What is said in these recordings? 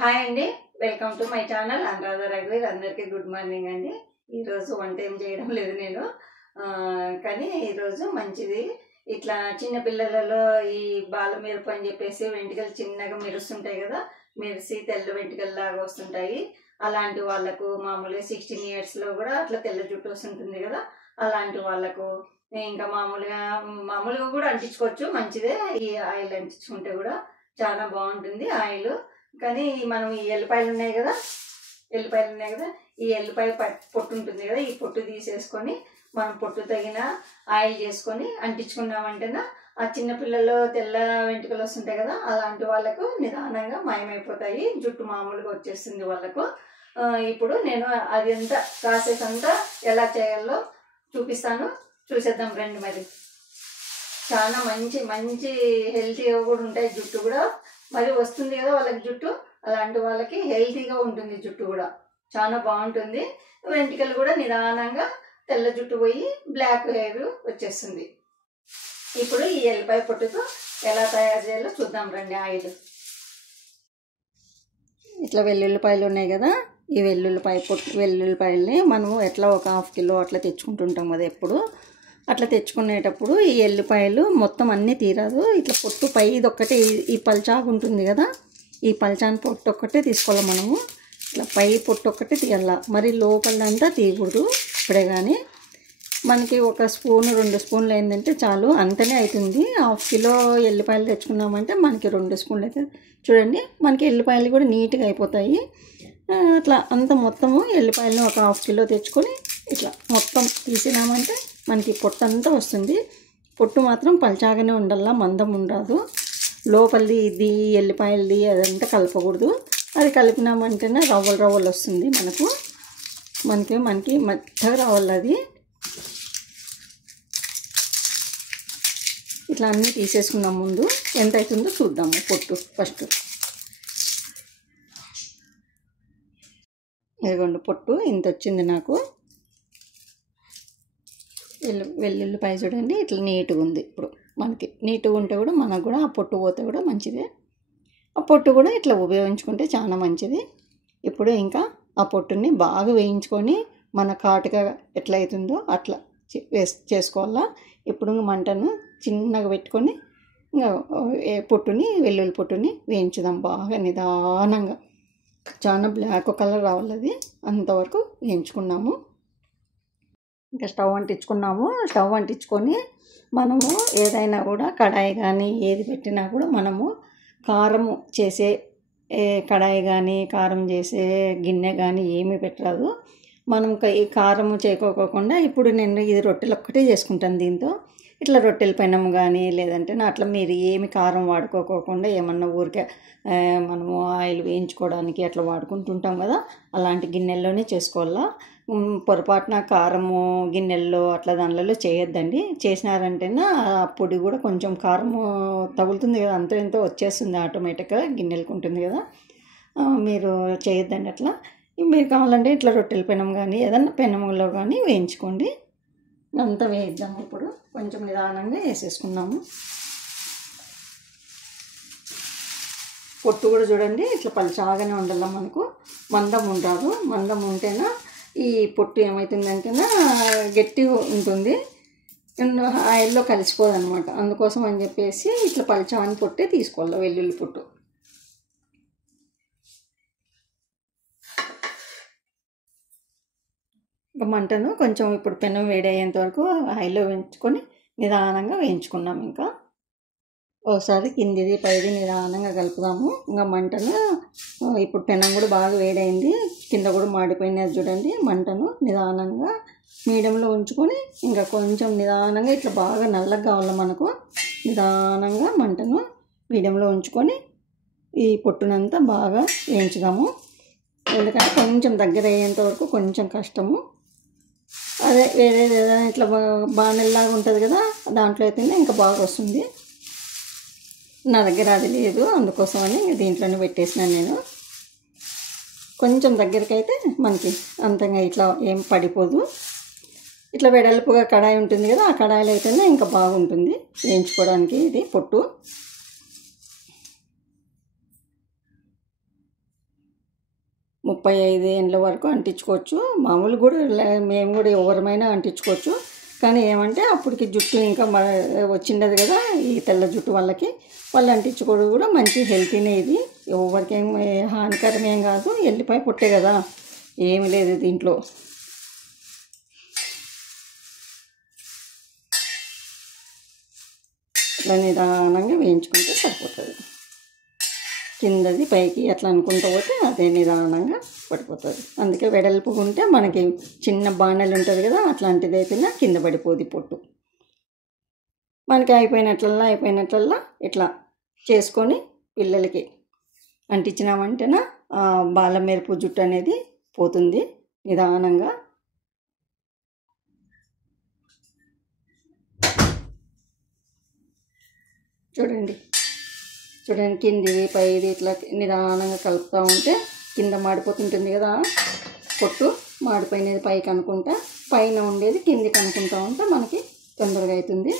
Hi అండి, welcome to my channel Anuradha రఘువీర్. అందరికీ గుడ్ మార్నింగ్ అండి. ఈరోజు వంట ఏం చేయడం లేదు నేను, కానీ ఈరోజు మంచిది. ఇట్లా చిన్న పిల్లలలో ఈ బాల మెరుపు అని చెప్పేసి వెంట్రుకలు చిన్నగా మెరుస్తుంటాయి కదా, మెరిసి తెల్ల వెంట్రుకలు లాగా వస్తుంటాయి. అలాంటి వాళ్ళకు మామూలుగా 16 yearsలో కూడా అట్లా తెల్ల జుట్టు వస్తుంటుంది కదా, అలాంటి వాళ్ళకు ఇంకా మామూలుగా కూడా అంటించుకోవచ్చు, మంచిదే. ఈ ఆయిల్ అంటించుకుంటే కూడా చాలా బాగుంటుంది ఆయిల్. కానీ మనం ఈ ఎల్లిపాయలు ఉన్నాయి కదా, ఈ ఎల్లిపాయ పొట్టు ఉంటుంది కదా, ఈ పొట్టు తీసేసుకొని మనం పొట్టు తగిన ఆయిల్ చేసుకొని అంటించుకున్నామంటేనా ఆ చిన్నపిల్లలు తెల్ల వెంట్రుకలు వస్తుంటాయి కదా, అలాంటి వాళ్ళకు నిదానంగా మాయమైపోతాయి, జుట్టు మామూలుగా వచ్చేస్తుంది వాళ్ళకు. ఇప్పుడు నేను అది అంతా ప్రాసెస్ అంతా ఎలా చేయాలో చూపిస్తాను, చూసేద్దాం రండి. మరి చాలా మంచి మంచి హెల్తీగా కూడా ఉంటాయి, జుట్టు కూడా మరి వస్తుంది కదా వాళ్ళకి జుట్టు, అలాంటి వాళ్ళకి హెల్తీగా ఉంటుంది జుట్టు కూడా, చాలా బాగుంటుంది. వెంట్రుకలు కూడా నిదానంగా తెల్ల జుట్టు పోయి బ్లాక్ హెయిర్ వచ్చేస్తుంది. ఇప్పుడు ఈ ఎల్లిపాయ పొట్టుతో ఎలా తయారు చేయాలో చూద్దాం రండి. ఆయిల్ ఇట్లా వెల్లుల్లిపాయలు ఉన్నాయి కదా, ఈ వెల్లుల్లిపాయల్ని మనము ఎట్లా ఒక 1/2 kilo అట్లా తెచ్చుకుంటుంటాం కదా. ఎప్పుడు అట్లా తెచ్చుకునేటప్పుడు ఈ ఎల్లిపాయలు మొత్తం అన్నీ తీరాదు, ఇట్లా పొట్టు పై ఇదొక్కటే, ఈ పల్చాగు ఉంటుంది కదా, ఈ పల్చాని పొట్టు ఒక్కటే తీసుకోవాలి మనము. ఇట్లా పై పొట్టు ఒక్కటే తీయాల, మరి లోపలంతా తీయకూడదు. ఇప్పుడే కానీ మనకి 1 స్పూన్ 2 స్పూన్లు అయిందంటే చాలు, అంతనే అవుతుంది. 1/2 kilo ఎల్లిపాయలు తెచ్చుకున్నామంటే మనకి 2 స్పూన్లు అవుతుంది. చూడండి, మనకి ఎల్లిపాయలు కూడా నీట్గా అయిపోతాయి. అట్లా అంత మొత్తము ఎల్లిపాయలను 1/2 kilo తెచ్చుకొని ఇట్లా మొత్తం తీసినామంటే మనకి పొట్టు అంతా వస్తుంది. పొట్టు మాత్రం పల్చాగానే ఉండాల, మందం ఉండదు. లోపలిది ఇది ఎల్లిపాయలది అదంతా కలపకూడదు. అది కలిపినామంటేనే రవ్వలు వస్తుంది మనకి మెత్తగా రావాలి. అది ఇట్లా అన్నీ తీసేసుకున్నాం. ముందు ఎంత అవుతుందో చూద్దాము. పొట్టు ఫస్ట్ ఇదిగోండి, పొట్టు ఇంత వచ్చింది నాకు. వెల్లుల్లిపాయ చూడండి ఇట్లా నీట్గా ఉంది. ఇప్పుడు మనకి నీట్గా ఉంటే కూడా మనకు కూడా ఆ పొట్టు పోతే కూడా మంచిదే. ఆ పొట్టు కూడా ఇట్లా ఉపయోగించుకుంటే చాలా మంచిది. ఇప్పుడు ఇంకా ఆ పొట్టుని బాగా వేయించుకొని మన కాటుగా ఎట్లా అవుతుందో అట్లా చేసుకోవాలా. ఇప్పుడు మంటను చిన్నగా పెట్టుకొని ఇంకా వెల్లుల్లి పొట్టుని వేయించుదాం బాగా నిదానంగా. చాలా బ్లాక్ కలర్ రావాలి, అది అంతవరకు వేయించుకున్నాము. ఇంకా స్టవ్ అంటించుకొని మనము ఏదైనా కూడా కడాయి కానీ ఏది పెట్టినా కూడా మనము కారము చేసే కడాయి కానీ కారం చేసే గిన్నె కానీ ఏమీ పెట్టరాదు. మనం ఈ కారము చేయకోకుండా ఇప్పుడు నేను ఇది రొట్టెలు ఒక్కటే చేసుకుంటాను దీంతో. ఇట్లా రొట్టెల పెనం కానీ లేదంటే అట్లా మీరు ఏమి కారం వాడుకోకుండా ఏమన్నా ఊరికే మనము ఆయిల్ వేయించుకోవడానికి అట్లా వాడుకుంటుంటాం కదా, అలాంటి గిన్నెల్లోనే చేసుకోవాలా. పొరపాటున కారము గిన్నెల్లో అట్లా దానిలలో చేయొద్దండి. చేసినారంటేనా ఆ పొడి కూడా కొంచెం కారము తగులుతుంది కదా, అంత ఎంతో వచ్చేస్తుంది ఆటోమేటిక్గా గిన్నెలకు ఉంటుంది కదా, మీరు చేయొద్దండి అట్లా. మీరు కావాలంటే ఇట్లా రొట్టెల పెనం కానీ ఏదన్నా పెనంలో కానీ వేయించుకోండి. అంతా వేయిద్దాము. ఇప్పుడు కొంచెం నిదానంగా వేసేసుకున్నాము. పొట్టు కూడా చూడండి ఇట్లా పల్చాగానే ఉండాల, మనకు మందం ఉండదు. మందం ఉంటేనా ఈ పొట్టు ఏమవుతుందంటేనా గట్టిగా ఉంటుంది, ఆయిల్లో కలిసిపోదన్నమాట. అందుకోసం అని చెప్పేసి ఇట్లా పల్చాని పొట్టే తీసుకోవాలి, వెల్లుల్లి పొట్టు. ఇంకా మంటను కొంచెం ఇప్పుడు పెనం వేడయ్యేంత వరకు ఆయిల్లో వేయించుకొని నిదానంగా వేయించుకున్నాము. ఇంకా ఒకసారి కిందిది పైది నిదానంగా కలుపుదాము. ఇంకా మంటను ఇప్పుడు పెనం కూడా బాగా వేడైంది, కింద కూడా మాడిపోయినది చూడండి. మంటను నిదానంగా మీడియంలో ఉంచుకొని ఇంకా కొంచెం నిదానంగా ఇట్లా బాగా నల్లగా కావాలి మనకు. నిదానంగా మంటను మీడియంలో ఉంచుకొని ఈ పొట్టునంతా బాగా వేయించుదాము. ఎందుకంటే కొంచెం దగ్గర అయ్యేంత వరకు కొంచెం కష్టము. అదే వేరేది ఏదైనా ఇట్లా బాణెల్లాగా ఉంటుంది కదా, దాంట్లో అయితేనే ఇంకా బాగా వస్తుంది. నా దగ్గర అది లేదు, అందుకోసమని దీంట్లోనే పెట్టేసినాను నేను. కొంచెం దగ్గరికి అయితే మనకి అంతంగా ఇట్లా ఏం పడిపోదు. ఇట్లా వెడల్పుగా కడాయి ఉంటుంది కదా, ఆ కడాయిలో అయితేనే ఇంకా బాగుంటుంది వేయించుకోవడానికి ఇది పొట్టు. 35 ఏళ్ళ వరకు అంటించుకోవచ్చు. మామూలు కూడా మేము కూడా ఎవరమైనా అంటించుకోవచ్చు. కానీ ఏమంటే అప్పటికి జుట్టు ఇంకా వచ్చిండదు కదా, ఈ తెల్ల జుట్టు వాళ్ళకి, వాళ్ళు అంటించుకోవడం కూడా మంచి హెల్తీనే. ఇది ఎవరికేం హానికరం ఏం కాదు. ఎల్లిపాయ పొట్టే కదా, ఏమి లేదు దీంట్లో. ఇట్లా నిదానంగా వేయించుకుంటే సరిపోతుంది. కిందది పైకి అట్లా అనుకుంటూ పోతే అదే నిదానంగా పడిపోతుంది. అందుకే వెడల్పుగా ఉంటే మనకి చిన్న బాణలు ఉంటుంది కదా, అట్లాంటిది అయితేనే కింద పడిపోదు పొట్టు. మనకి అయిపోయినట్లల్లా ఇట్లా చేసుకొని పిల్లలకి అంటించినామంటేనా బాల మెరుపు జుట్టు అనేది పోతుంది నిదానంగా. చూడండి కిందిది పైది ఇట్లా నిదానంగా కలుపుతూ ఉంటే కింద మాడిపోతుంటుంది కదా పొట్టు, మాడిపోయినది పైకి అనుకుంటా, పైన ఉండేది కిందికి అనుకుంటా ఉంటే మనకి తొందరగా అవుతుంది.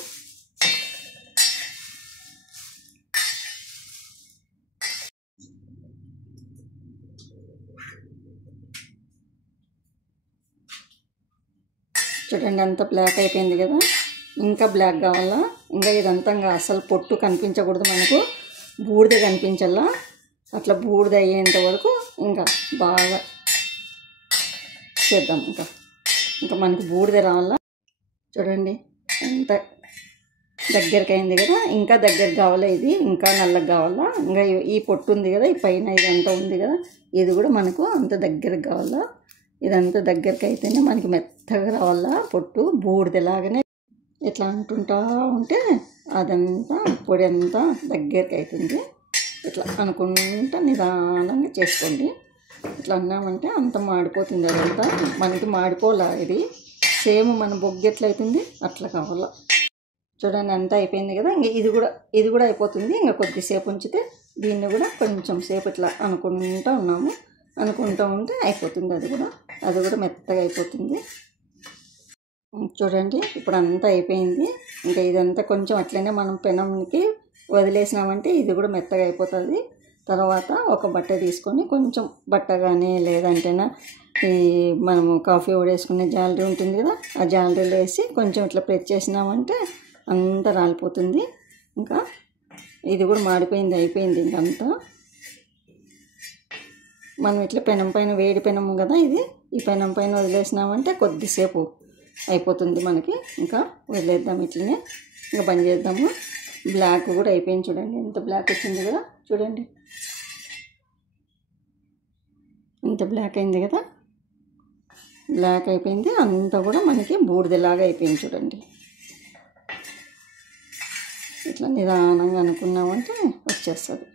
చూడండి అంతా బ్లాక్ అయిపోయింది కదా, ఇంకా బ్లాక్ కావాలా. ఇంకా ఇదంతా ఇంకా అసలు పొట్టు కనిపించకూడదు, మనకు బూడిద కనిపించాలా. అట్లా బూడిద అయ్యేంత వరకు ఇంకా బాగా చేద్దాం. ఇంకా మనకి బూడిద రావాలా. చూడండి ఎంత దగ్గరికి అయింది కదా, ఇంకా దగ్గరికి కావాలా, ఇది ఇంకా నల్లగా కావాలా. ఇంకా ఈ పొట్టు ఉంది కదా, ఈ పైన ఇదంతా ఉంది కదా, ఇది కూడా మనకు అంత దగ్గరికి కావాలా. ఇదంతా దగ్గరికి అయితేనే మనకి మెత్తగా రావాలా పొట్టు, బూడిదలాగానే. ఇట్లా అంటుంటా ఉంటే అదంతా పొడి అంతా దగ్గరికి అవుతుంది. ఇట్లా అనుకుంటా నిదానంగా చేసుకోండి. ఇట్లా అన్నామంటే అంత మాడిపోతుంది, అదంతా మనకి మాడిపోలా. ఇది సేమ్ మన బొగ్గు ఎట్లయితుంది అట్లా కావాలా. చూడండి అంతా అయిపోయింది కదా, ఇంక ఇది కూడా అయిపోతుంది. ఇంకా కొద్దిసేపు ఉంచితే దీన్ని కూడా కొంచెం సేపు ఇట్లా అనుకుంటూ ఉంటే అయిపోతుంది. అది కూడా మెత్తగా అయిపోతుంది. చూడండి ఇప్పుడు అంతా అయిపోయింది. ఇంకా ఇదంతా కొంచెం అట్లనే మనం పెనంకి వదిలేసినామంటే ఇది కూడా మెత్తగా అయిపోతుంది. తర్వాత ఒక బట్ట తీసుకొని కొంచెం బట్ట కానీ లేదంటేనా ఈ మనము కాఫీ ఉడేసుకునే జాలరీ ఉంటుంది కదా, ఆ జాలరీలో వేసి కొంచెం ఇట్లా ప్రెస్ చేసినామంటే అంతా రాలిపోతుంది. ఇంకా ఇది కూడా మాడిపోయింది, అయిపోయింది. ఇంకంతా మనం ఇట్లా పెనం పైన, వేడి పెనము కదా ఇది, ఈ పెనం పైన వదిలేసినామంటే కొద్దిసేపు అయిపోతుంది మనకి. ఇంకా వదిలేద్దాం ఇట్లనే, ఇంకా బంద్ చేద్దాము. బ్లాక్ కూడా అయిపోయింది. చూడండి ఎంత బ్లాక్ వచ్చింది కదా, చూడండి ఇంత బ్లాక్ అయింది కదా, బ్లాక్ అయిపోయింది. అంతా కూడా మనకి బూడిదలాగా అయిపోయింది. చూడండి ఇట్లా నిదానంగా అనుకున్నామంటే వచ్చేస్తుంది.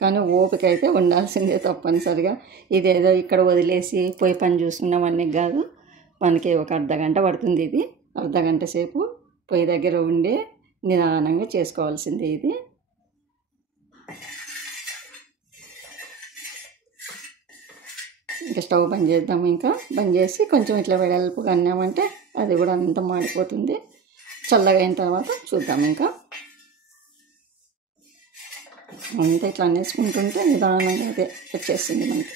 కానీ ఓపిక అయితే ఉండాల్సిందే తప్పనిసరిగా. ఇదేదో ఇక్కడ వదిలేసి పోయి పని చూసుకున్నామని కాదు, మనకి ఒక అర్ధగంట పడుతుంది. ఇది అర్ధగంట సేపు పొయ్యి దగ్గర ఉండి నిదానంగా చేసుకోవాల్సిందే ఇది. ఇంకా స్టవ్ బంద్ చేద్దాము. ఇంకా బంద్ చేసి కొంచెం ఇట్లా వెడల్పుగా అన్నామంటే అది కూడా అంతా మాడిపోతుంది. చల్లగా అయిన తర్వాత చూద్దాం. ఇంకా అంతా ఇట్లా అనేసుకుంటుంటే నిదానంగా అదే వచ్చేస్తుంది మనకి.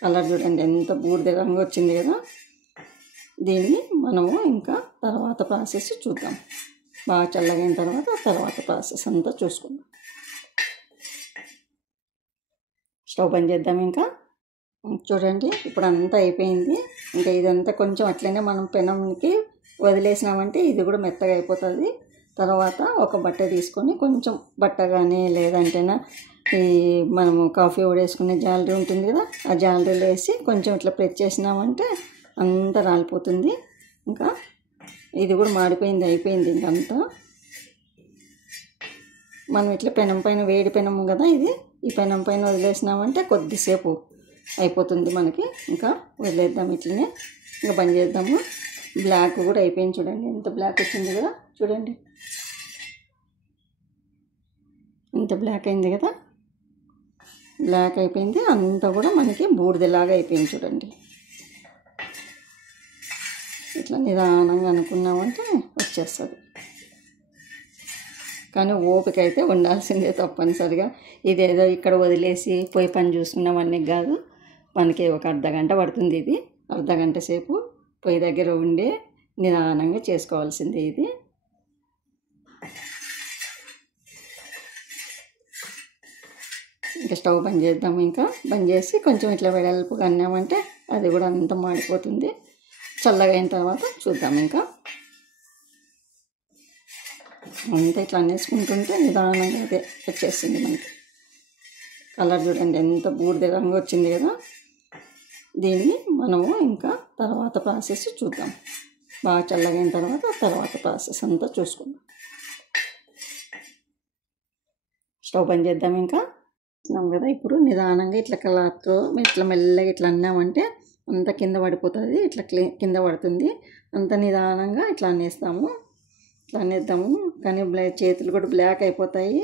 కలర్ చూడండి ఎంత బూడిద రంగు వచ్చింది కదా. దీన్ని మనము ఇంకా తర్వాత ప్రాసెస్ చూద్దాం. బాగా చల్లగైన తర్వాత ప్రాసెస్ అంతా చూసుకుందాం. స్టవ్ బంద్ చేద్దాం. ఇంకా చూడండి ఇప్పుడు అంతా అయిపోయింది. ఇంకా ఇదంతా కొంచెం అట్లనే మనం పెనంకి వదిలేసినామంటే ఇది కూడా మెత్తగా అయిపోతుంది. తర్వాత ఒక బట్ట తీసుకొని కొంచెం బట్ట కానీ లేదంటేనా ఈ మనము కాఫీ ఉడేసుకునే జాలరీ ఉంటుంది కదా, ఆ జాలరీలో వేసి కొంచెం ఇట్లా ప్రెస్ చేసినామంటే అంతా రాలిపోతుంది. ఇంకా ఇది కూడా మాడిపోయింది, అయిపోయింది. ఇంకంతా మనం ఇట్లా పెనం పైన, వేడి పెనము కదా ఇది, ఈ పెనం పైన వదిలేసినామంటే కొద్దిసేపు అయిపోతుంది మనకి. ఇంకా వదిలేద్దాం ఇట్లనే, ఇంకా బంద్ చేద్దాము. బ్లాక్ కూడా అయిపోయింది. చూడండి ఎంత బ్లాక్ వచ్చింది కదా, చూడండి ఇంత బ్లాక్ అయింది కదా, బ్లాక్ అయిపోయింది. అంతా కూడా మనకి బూడిదలాగా అయిపోయింది. చూడండి ఇట్లా నిదానంగా అనుకున్నామంటే వచ్చేస్తుంది. కానీ ఓపిక అయితే ఉండాల్సిందే తప్పనిసరిగా. ఇదేదో ఇక్కడ వదిలేసి పోయి పని చూసుకున్నామని కాదు, మనకి ఒక అర్ధగంట పడుతుంది. ఇది అర్ధగంట సేపు పొయ్యి దగ్గర ఉండి నిదానంగా చేసుకోవాల్సిందే ఇది. ఇంకా స్టవ్ బంద్ చేద్దాము. ఇంకా బంద్ చేసి కొంచెం ఇట్లా వెడల్పుగా అన్నామంటే అది కూడా అంతా మాడిపోతుంది. చల్లగా అయిన తర్వాత చూద్దాం. ఇంకా అంతా ఇట్లా అనేసుకుంటుంటే నిదానంగా అదే వచ్చేస్తుంది మనకి. కలర్ చూడండి ఎంత బూడిద రంగు వచ్చింది కదా. దీన్ని మనము ఇంకా తర్వాత ప్రాసెస్ చూద్దాం. బాగా చల్లగైన తర్వాత ప్రాసెస్ అంతా చూసుకుందాం. స్టవ్ బంద్ చేద్దాం. ఇంకా ఉన్నాం కదా, ఇప్పుడు నిదానంగా ఇట్లా కలర్తో ఇట్లా మెల్లగా ఇట్లా అన్నామంటే అంత కింద పడిపోతుంది. ఇట్లా కింద పడుతుంది. అంత నిదానంగా ఇట్లా అనేస్తాము. ఇట్లా అనేద్దాము. కానీ చేతులు కూడా బ్లాక్ అయిపోతాయి.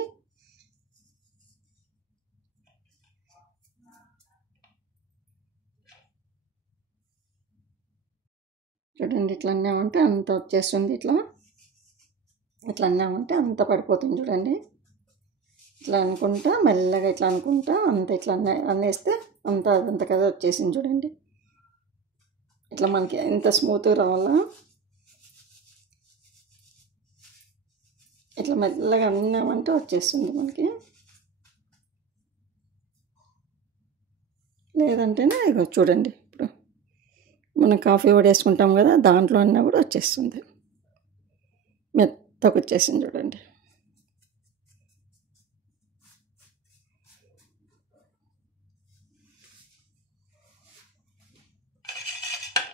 చూడండి ఇట్లా అన్నామంటే అంత వచ్చేస్తుంది. ఇట్లా అన్నామంటే అంత పడిపోతుంది. చూడండి ఇట్లా అనుకుంటా మెల్లగా ఇట్లా అనుకుంటా అంత ఇట్లా అన్నేస్తే అదంత కదా వచ్చేసింది. చూడండి ఇట్లా మనకి ఎంత స్మూత్గా రావాలా. ఇట్లా మెల్లగా అన్నామంటే వచ్చేస్తుంది మనకి. లేదంటేనే ఇగో చూడండి, ఇప్పుడు మనం కాఫీ వడేసుకుంటాం కదా, దాంట్లో అన్నా కూడా వచ్చేస్తుంది. మెత్తగా వచ్చేసింది చూడండి.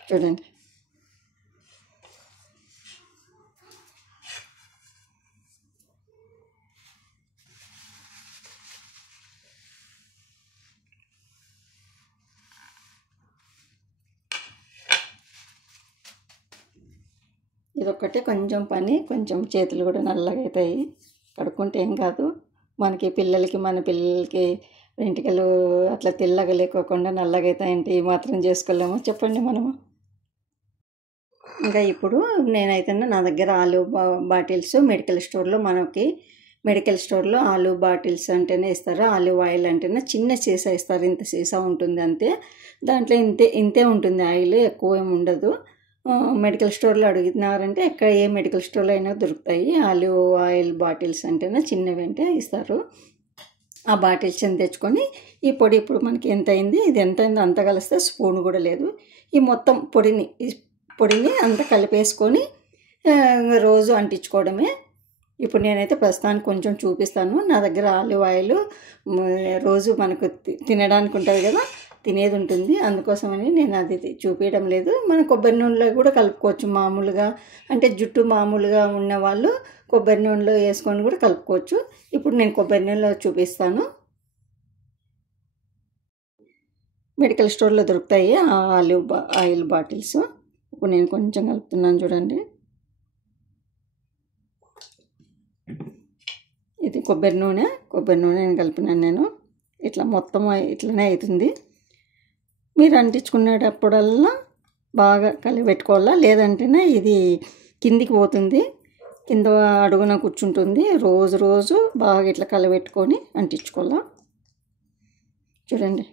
చూడండి ఇదొక్కటే కొంచెం పని, కొంచెం చేతులు కూడా నల్లగా అవుతాయి. కడుక్కుంటే ఏం కాదు. మన పిల్లలకి వెంట్రుకలు అట్లా తెల్లగా లేకోకుండా నల్లగా అవుతాయంటే ఈ మాత్రం చేసుకోలేమో చెప్పండి మనము. ఇంకా ఇప్పుడు నేనైతే నా దగ్గర ఆలు బాటిల్స్ మెడికల్ స్టోర్లో ఆలు బాటిల్స్ అంటేనే ఇస్తారు. ఆలివ్ ఆయిల్ అంటేనే చిన్న సీసా ఇస్తారు. ఇంత సీసా ఉంటుంది అంతే. దాంట్లో ఇంతే ఉంటుంది ఆయిల్, ఎక్కువ ఏమి ఉండదు. మెడికల్ స్టోర్లో అడిగినారంటే ఏ మెడికల్ స్టోర్లో అయినా దొరుకుతాయి. ఆలివ్ ఆయిల్ బాటిల్స్ అంటేనే చిన్నవి అంటే ఇస్తారు. ఆ బాటిల్స్ తెచ్చుకొని ఈ పొడి ఇప్పుడు మనకి ఎంత అయింది, ఇది ఎంత అయిందో అంత కలిస్తే స్పూన్ కూడా లేదు. ఈ మొత్తం పొడిని అంతా కలిపేసుకొని రోజు అంటించుకోవడమే. ఇప్పుడు నేనైతే ప్రస్తుతానికి కొంచెం చూపిస్తాను. నా దగ్గర ఆలివ్ ఆయిల్ రోజు మనకు తినడానికి ఉంటుంది కదా, తినేది ఉంటుంది. అందుకోసమని నేను అది చూపించడం లేదు. మన కొబ్బరి నూనెలో కూడా కలుపుకోవచ్చు మామూలుగా. అంటే జుట్టు మామూలుగా ఉన్న వాళ్ళు కొబ్బరి నూనెలో వేసుకొని కూడా కలుపుకోవచ్చు. ఇప్పుడు నేను కొబ్బరి నూనెలో చూపిస్తాను. మెడికల్ స్టోర్లో దొరుకుతాయి ఆలివ్ ఆయిల్ బాటిల్స్. ఇప్పుడు నేను కొంచెం కలుపుతున్నాను చూడండి. ఇది కొబ్బరి నూనె కలిపినాను నేను. ఇట్లా మొత్తం ఇట్లనే అవుతుంది. మీరు అంటించుకునేటప్పుడల్లా బాగా కలిపెట్టుకోవాలా, లేదంటేనే ఇది కిందికి పోతుంది, కింద అడుగున కూర్చుంటుంది. రోజు బాగా ఇట్లా కలిపెట్టుకొని అంటించుకోవాలా. చూడండి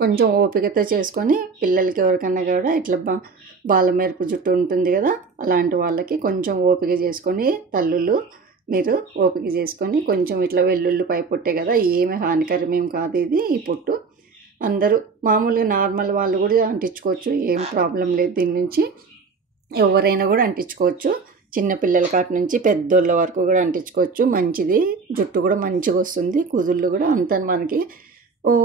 కొంచెం ఓపికతో చేసుకొని పిల్లలకి ఎవరికన్నా కూడా ఇట్లా బాలమెరుపు జుట్టు ఉంటుంది కదా, అలాంటి వాళ్ళకి కొంచెం ఓపిక చేసుకొని, తల్లులు మీరు ఓపిక చేసుకొని కొంచెం ఇట్లా వెల్లుల్లిపాయ పొట్టే కదా, ఏమి హానికరమేం కాదు ఇది. ఈ పొట్టు అందరూ మామూలుగా నార్మల్ వాళ్ళు కూడా అంటించుకోవచ్చు, ఏం ప్రాబ్లం లేదు. దీని నుంచి ఎవరైనా కూడా అంటించుకోవచ్చు. చిన్నపిల్లల కాటి నుంచి పెద్దోళ్ళ వరకు కూడా అంటించుకోవచ్చు. మంచిది, జుట్టు కూడా మంచిగా వస్తుంది. కుదుళ్ళు కూడా అంత మనకి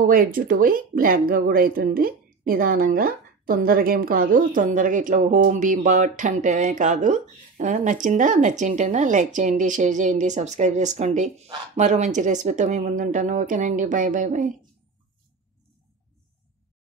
వైట్ జుట్టు పోయి బ్లాక్గా కూడా అవుతుంది. నిదానంగా, తొందరగా ఏం కాదు. తొందరగా ఇట్లా హోమ్ బీమ్ బాట్ అంటే కాదు. నచ్చింటేనా లైక్ చేయండి, షేర్ చేయండి, సబ్స్క్రైబ్ చేసుకోండి. మరో మంచి రెసిపీతో మీ ముందుంటాను. ఓకేనండి, బాయ్.